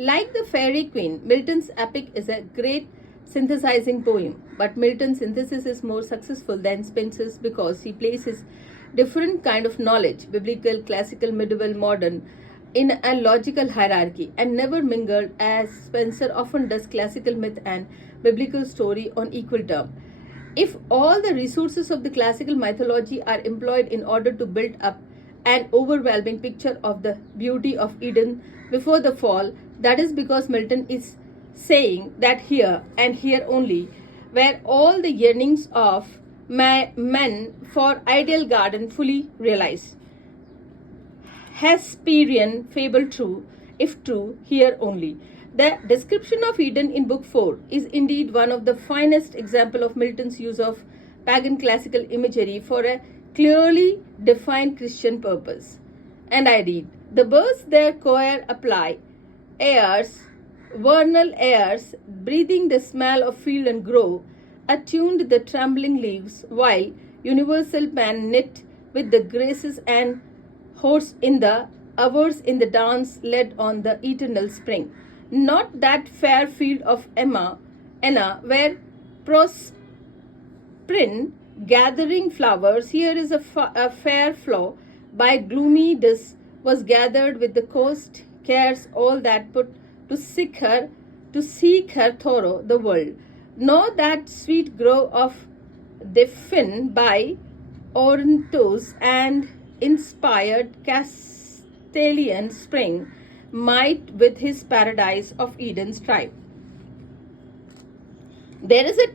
Like the Fairy Queen, Milton's epic is a great synthesizing poem, but Milton's synthesis is more successful than Spencer's because he places different kind of knowledge, biblical, classical, medieval, modern, in a logical hierarchy and never mingled as Spencer often does classical myth and biblical story on equal term. If all the resources of the classical mythology are employed in order to build up an overwhelming picture of the beauty of Eden before the fall, that is because Milton is saying that here and here only, where all the yearnings of men for ideal garden fully realized. Hesperian fable true, if true, here only. The description of Eden in Book 4 is indeed one of the finest examples of Milton's use of pagan classical imagery for a clearly defined Christian purpose. And I read, the birds their choir apply, airs, vernal airs, breathing the smell of field and grove, attuned the trembling leaves, while universal pan knit with the graces and horse in the hours in the dance led on the eternal spring. Not that fair field of Enna, where prosprin gathering flowers, here is a fair flow, by gloomy dis was gathered with the coast cares all that put to seek her thorough the world. Nor that sweet grove of Defin by Orontos and inspired Castalian spring might with his paradise of Eden strive. There is a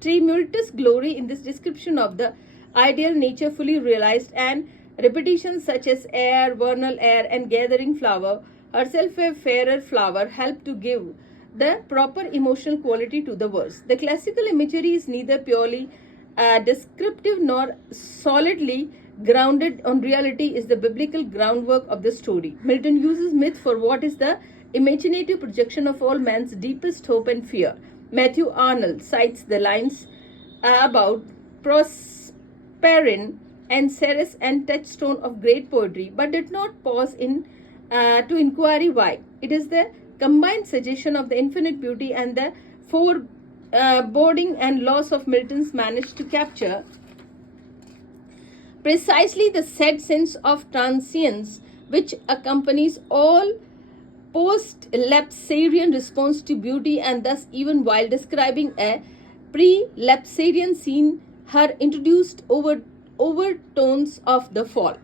tumultuous glory in this description of the ideal nature fully realized, and repetitions such as air, vernal air, and gathering flower, herself a fairer flower, help to give the proper emotional quality to the verse. The classical imagery is neither purely descriptive nor solidly grounded on reality is the biblical groundwork of the story. Milton uses myth for what is the imaginative projection of all man's deepest hope and fear. Matthew Arnold cites the lines about Proserpine and Ceres and touchstone of great poetry, but did not pause to inquiry why. It is the combined suggestion of the infinite beauty and the foreboding and loss of Milton's managed to capture precisely the sad sense of transience which accompanies all post-lapsarian response to beauty, and thus even while describing a pre-lapsarian scene, her introduced overtones of the fall.